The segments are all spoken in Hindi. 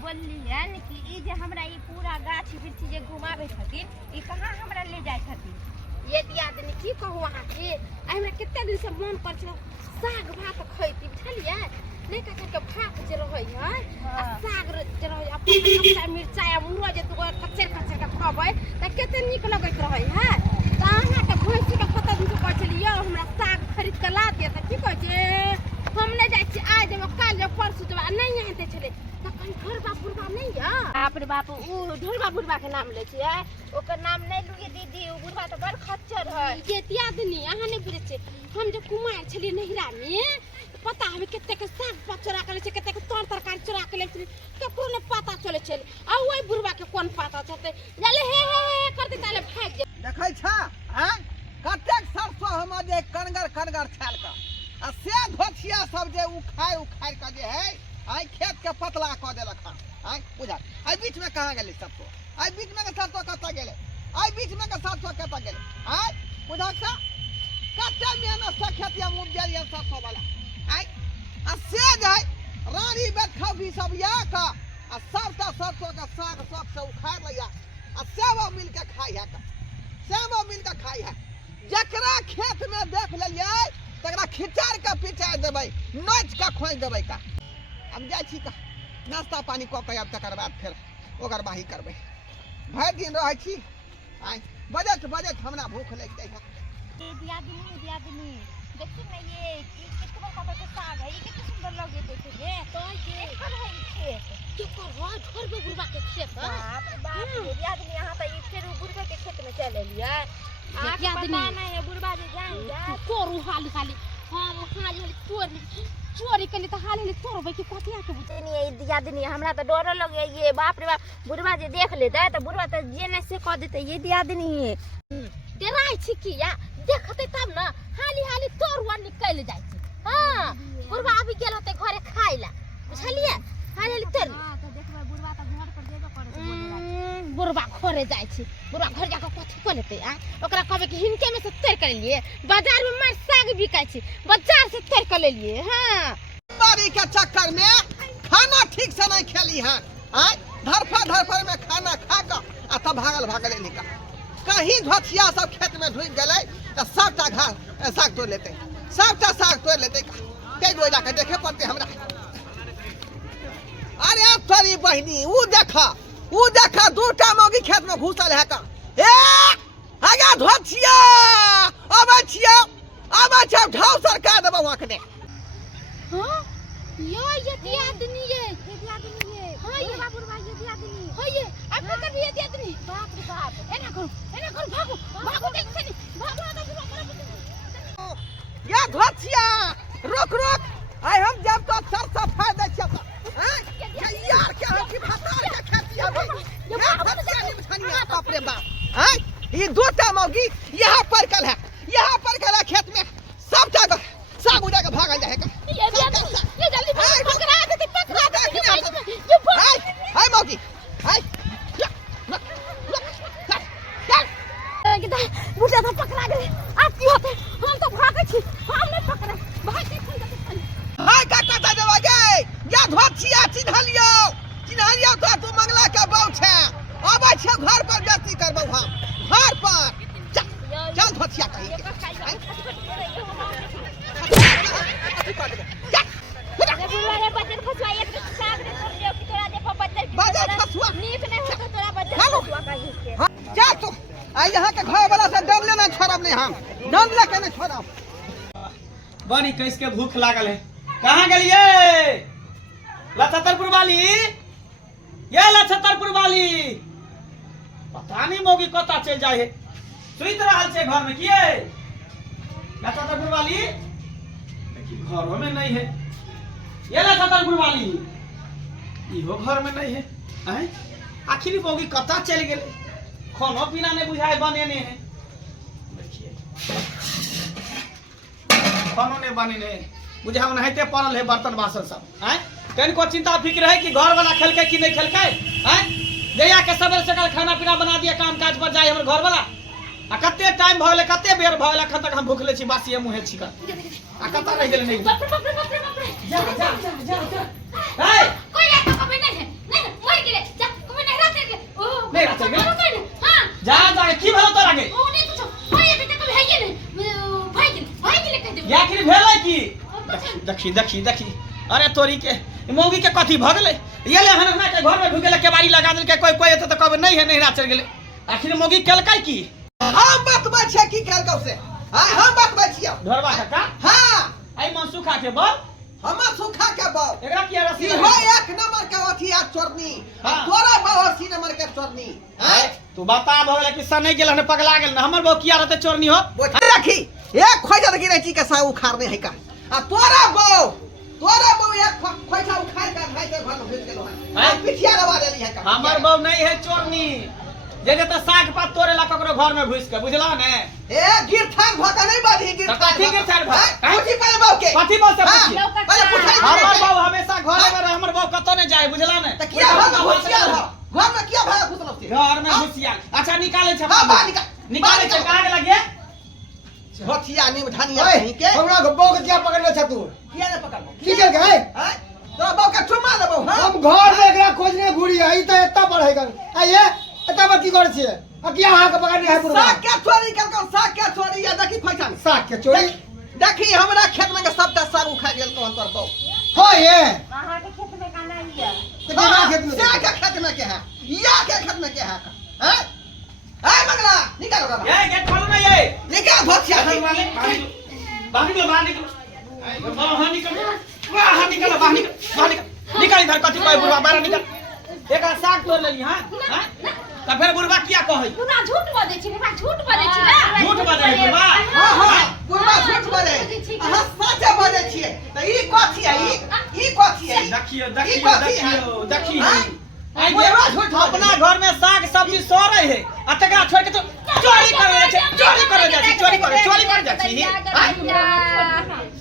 बोलली है कि ई जे हमरा ई पूरा गाछ वृक्ष जे घुमावे छथिन ई कहाँ हमरा ले जाय छथिन। ये दियादनी की कहू अहाँ के हमरा कितना दिन से मन पर छ साग भात खैती बुझलिए नहीं का के भात जे रहै है आ साग जे रहै अपन मिर्चाई मुरवा जे दुगो कचर कचर के खबै त कते नीक लगैत रहै है त अहाँ के भैंसी के कते दिन से कहलिए हमरा साग खरीद के ला दे त की कहै छै हम ले जाय छी आज देब काल देब परसू देब नहीं आते छले त कहीं ढोरबा बुढ़बा नहीं है बाप रे बाप उ ढोरबा बुढ़बा के नाम ले छियै ओकर नाम नहीं लुगे दीदी उ बुढ़वा त बड़ खच्चर है। ये दियादनी अहाँ नहीं बुझे छे हम जो कुमार छली नहिरा में पता हमें केते के साग पात चोरा के ले छे केते के तोर तरकारी चोरा के ले छे केकरो ने पता चले छे आ ओई बुढ़वा के कोन पता चलते जाले हे करते ताले भाग जे देखै छ हैं कतेक सरसों हम जे कनगर कनगर छाल का आ से धोछिया सब जे उखाड़ के जे है आई खेत के पतला क देलक आई बुझा आई बीच में कहां गेलै सरसों आई बीच में के सरसों कत गेलै आई बीच में के सरसों कत गेलै आई बुझा छ कते मेहनत से खेतिया में उपजाइए सरसों वाला आई आ से जे रानी बेखौफी सब या का आ सबटा सरसों के साग सब से उखाड़ लिया आ सब मिल के खाई है सब मिल के खाई है जकरा खेत में देख लेलिए तकरा खिचार के पिचा देबै नोच के खोइ देबै का अब जाइ छी का नाश्ता पानी क के अब तकर बाद फिर ओकर बाही करबै भरि दिन रहै छी आई बजट हमरा भूख लग जाइ है। दियादनी देखी ना ये कितना कलर का साग है ये कितना सुंदर लगे देखे रे तो ये कौन है खेत के कर हो छोड़ दे बुढ़वा के खेत बाप रे बाप दियादनी यहां त ई फिर बुढ़वा के खेत में चले लिया दियादनी पता नहीं है बुढ़वा जे जाएंगे तोरू हाली हम हाली चोरी के लिए तो हाली तोरबै के कतिया के बुझ नहीं दियादनी हमरा तो डर लगे ये बाप रे बाप बुढ़वा जे देख लेते तो बुढ़वा तो जे नहीं से कह देते ये दियादनी डराई छी की या देखते तब ना हाली तोरवा निकल जाय छी हां बुढ़वा अभी गेल होते घरे खाइला बुझलिए हाली तोर हां तो देखबै बुढ़वा तो घर पर जेबे करे छै बोले बुढ़वा घरे जाय छी बुढ़वा घर जाके कथि कर लेते आ ओकरा कहबे कि हिनके में से तोड़ कर लिए बाजार में मार साग बिकाय छी बाजार से तोड़ कर ले लिए हां बारी के चक्कर में खाना ठीक से नहीं खेली है आई धरफर में खाना खा के आ तब भागल निका कहीं धोछिया सब खेत में ढुक गए तो सबटा घास साग तोड़ लेते सबटा साग तोड़ लेते कई रोज जाके देखे पड़ते हमरा अरे अब तोरी बहनी ऊ देखा दूटा मौगी खेत में घुसल है का ए आगे धोछिया अब छिया ढाव सरकार देबो वहां के हां ये दियादनी ये हां ये बुढ़वा ये दियादनी हां ये अब कर ये दियादनी बाप रे बाप एना करो भागो देख सनी भागो तो बुढ़वा या धोछिया रुक आई हम जब तो सर सफाई दे छ हैं यार के हम की भातार के खेती हबे ये धोछिया निमठनिया बाप रे बाप हैं ये दूटा मौगी यहां पर कल है खेत में सबटा साग उड़ा के भागल जाए का ये जल्दी पकड़ा दे हाय मौगी हाय बुढ़ा तो पकड़ा गए आप की होते हम तो भागे छी हम नहीं पकड़े भागे हाय का कता देवा गे या धोछिया चिन्हलियो तो तू मंगला के बहु छे आबै छे घर पर बेटी करबो हम घर पर चल धोछिया कहि बुढ़वा रे बचन खसुआ एक साग रे तोड़ लियो कि तोरा देखो बचन खसुआ नीक नहीं हो तो तोरा बचन खसुआ कहि के जा तू आ यहाँ के घर वाला से डर लेना छोड़ब नहीं हम डर ले के नहीं छोड़ब बनी कैस के भूख लागल है कहाँ गेलिए लछतरपुर वाली ये लछतरपुर वाली पता नहीं मौगी कता चल जाए है सुइत रहल छे घर में किए लछतरपुर वाली देखी घरों में नहीं है ये लछतरपुर वाली इहो घर में नहीं है हैं आखिर मौगी कता चल गेले खाना पीना नहीं बुझाए बनेने हैं देखिए खाना नहीं बनेने बुझाओ नहाते पड़ल है बर्तन बासन सब हैं कहीं को चिंता फिक्र है कि घर वाला खेलके कि नहीं खेलके हैं जया के सवेरे सकाल खाना पीना बना दिया काम काज पर जाए हमर घर वाला आ कते टाइम भले कते बेर भले अखन तक हम भूखले छी बासी मुहे छी आ कता रह गेल नहीं जा ए देखी देखी देखी अरे तोरी के मौगी के कथी भ गेलै ये ले हन के घर में ढुके केवाड़ी लगा देलकै कोई कोई एत त कहबे नहीं है नहिरा चढ़ गेलै आखिर मौगी केलकै की हम बतबै छै की केलकौ से हां हम बतबै छियै ढोरबा काका हां आई मनसुखा के बल हम सुखा के बाऊ एकरा की रसी ई हो एक नंबर के अथी आ चोरनी आ तोरा बाऊ 80 नंबर के चोरनी हैं तू बता भले कि सन नहीं गेल हन पगला गेल न हमर बौ किया रहते चोरनी हो देखी एक खोजा गिरै छी के सा उखाड़ने है का आ तोरा बाऊ एक खोजा उखाड़ के भाई के घर में भेज गेलो है पिठिया रवा देली है का हमर बौ नहीं है चोरनी जे जे त साग पात तोरे ला ककरो घर में घुस के बुझला ने ए गिरथान भका नहीं बाधी गिरथान कथी गिरथान भका पूछी पहले बाऊ के कथी बात से पूछी पहले पूछै हमर बौ हमेशा घर में रह हमर बौ कतो ने जाए बुझला ने त किया घुसिया घर में किया भागा घुसलो से घर में घुसिया अच्छा निकाले छ हां बा निकाले छ कहां के लगे भथिया नी ढानिया कहीं के हमरा बौ के क्या पकड़ले छ तू किया ने पकड़बो की के गए हैं तोरा बाऊ के चुमा देबो हां हम घर में एकरा खोजने घुरी है ई तो एत्ता पढ़ाई कर आइए एत्ता बत्ती कर छिए अब क्या हां के पकड़ने है पूरा साग के चोरी करको साग के चोरी या देखी खोजा साग के चोरी देखी हमरा खेत में के सबटा साग उखाड़ गेल तो तोर बाऊ हो ये अहाँ के खेत में का नहीं है तो केना खेत में साग के खेत में के है या के खेत में के है हैं ए मंगला निकाल बाबा ये गेट खोलो ना ये निकाल भथिया बाहर निकलो बाहर निकलो बाहर निकलो बाहर निकल निकल इधर कथी कोई बुढ़वा बाहर निकल एक साग तोड़ लेली हां हां त फिर बुढ़वा किया कहै तू ना झूठ बजै छी रे झूठ बजै छी ना झूठ बजै बुढ़वा हां हां बुढ़वा झूठ बोले हां सच बोले छिए त ई कथी है ई कथी है देखियो देखियो देखियो देखियो आई बुढ़वा झूठ अपना घर में साग सब्जी सोरै है आ तकरा छोड़ के तो चोरी करे छै चोरी करे जा छी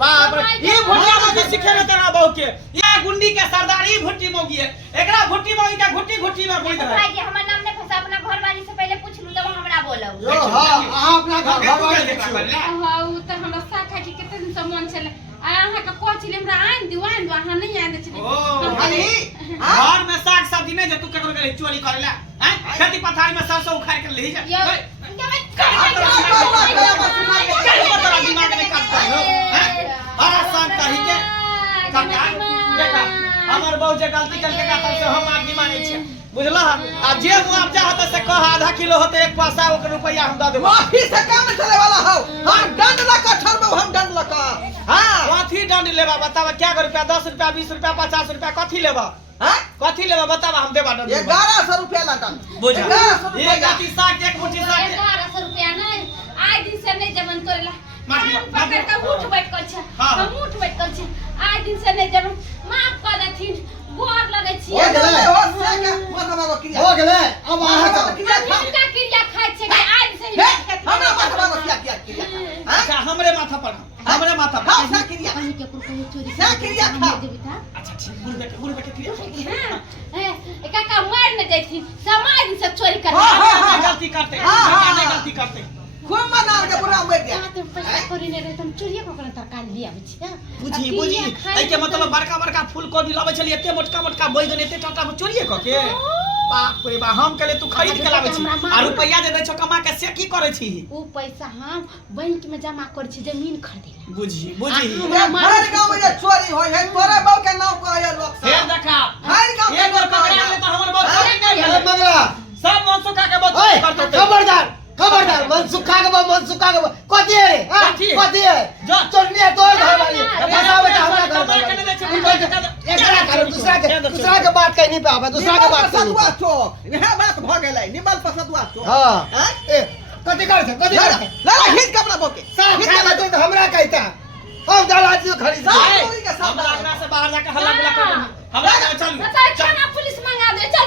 बाप रे ई भुट्टिया मौगी सिखेले तेरा बहू के ये गुंडी के सरदार ई भुट्टी मौगी है एकरा भुट्टी मौगी के घुट्टी घुट्टी में बुझ रहा भाई हमर नाम ने फंसा अपना घर वाली से पहले पूछ लूं तब हमरा बोलब यो हां अहाँ अपना घर वाले हां उ त हमरा साखा के कते दिन से मन छले आ अहाँ के कहछि हमरा आइन दिउ अहाँ नहीं आइन दै छी खाली घर में साग सब्जी नहीं जे तू केकरो गेली चोरी करे ला हैं खेती पथारी में सरसों उखाड़ के ले जा तेरा दिमाग में काम कर हैं हरा साग कहि के काका देखा हमर बहू जे गलती करके का तब से हम आदमी माने छी बुझला आ जे मुआवजा होता से कह आधा किलो होते एक पैसा ओकर रुपया हम द देबो माफी से काम चले वाला हो हम दंड लगा ठरबो हम दंड लगा हां कथी दंड लेबा बतावा क्या रुपया 10 रुपया 20 रुपया 50 रुपया कथी लेबा हां कथी लेबा बतावा हम देबा दंड 1100 रुपया लगन बुझा 1100 एक रुपया गाती साग एक मुट्ठी साग 1100 रुपया नहीं आइ दिन से नहीं जमन तोरेला माफी, पकड़ के माफी। उठ बैठ कर छ हाँ। हम उठ बैठ कर छ आइ दिन से नहीं जमन माफ कर देथिन गोर लगै छी ओ गेले हो से के मतबा को किया हो गेले अब अहाँ के हमका क्रिया खाइ छै आइ दिन से हमरा मतबा को किया हां अच्छा हमरे माथा पर हां सा किया कहीं के कोई चोरी सा किया खा अच्छा ठीक गुरु बेटे क्रिया काका मार न जैथिन समाज दिन से चोरी कर हाँ। गलती करते हाँ। नहीं गलती करते खूब मना के बुरा मर गया तो पैसा कोरी ने रे तुम चोरिया को तरकारी लिया छै बुझी बुझी एहि के मतलब बड़का बड़का फूल कोबी लाबै छली एते मोटका मोटका बैगन एते टाटा में चोरिए क के बाप रे बा हम कहले तू खरीद के लाबै छी आ रुपया जे दै छ कमा के से की करै छी उ पैसा हम बैंक में जमा कर छी जमीन खरीदे बुझी बुझी हर गांव में जे चोरी होय है तोरे बाऊ के नाम कहै लोग हे सब देखा हर गांव एक बार पकड़ा ले तो हमर बहुत चोरी नहीं अरे है मंगला सब मनसुखा के बहुत ओए चोरी करते खबरदार मनसुखा के कथी है कथी है जो चोरनी है तोर घर वाली ना, फसावे त हमरा घर कमाल वाली के दे छै एकरा करो दूसरा के बात कहीं नहीं पे आवे दूसरा के बात कहीं पसदुआ चोक यह बात भ गेलै निमल पसदुआ चोक हां ए कथी कर ला हिट के अपना बोके साफ खा तो हमरा कहता हम जाला जी खरीद चोरी के सब हमरा एकरा से बाहर जाके हल्ला गुल्ला कर हमरा चल थाना पुलिस मंगा दे चल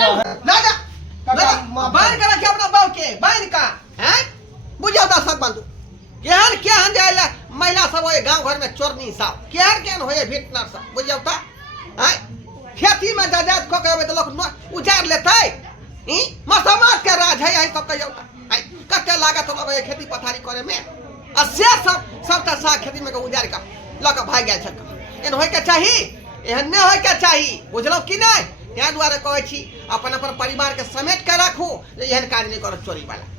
चल ना जा बाहर करा के अपना बाऊ के बाहर का हैं बुझाओ दा सब बंधु केहन जायला महिला सब होए गांव घर में चोरनी सब केहन होए भिटनर सब बुझाओ ता हैं खेती में जायदाद को के तो लोग उजाड़ लेतै ई मसमात के राज है यही सब कहियो ता कते लागत होबे खेती पथारी करे में आ से सबटा साग खेती में के उजाड़ का ल के भाग गेल छ एन होय के चाही एहन न होय के चाही बुझलो कि नहीं यहाँ द्वारा कहै छी अपन परिवार के समेट के राखू एहन काज नहीं करो चोरी वाला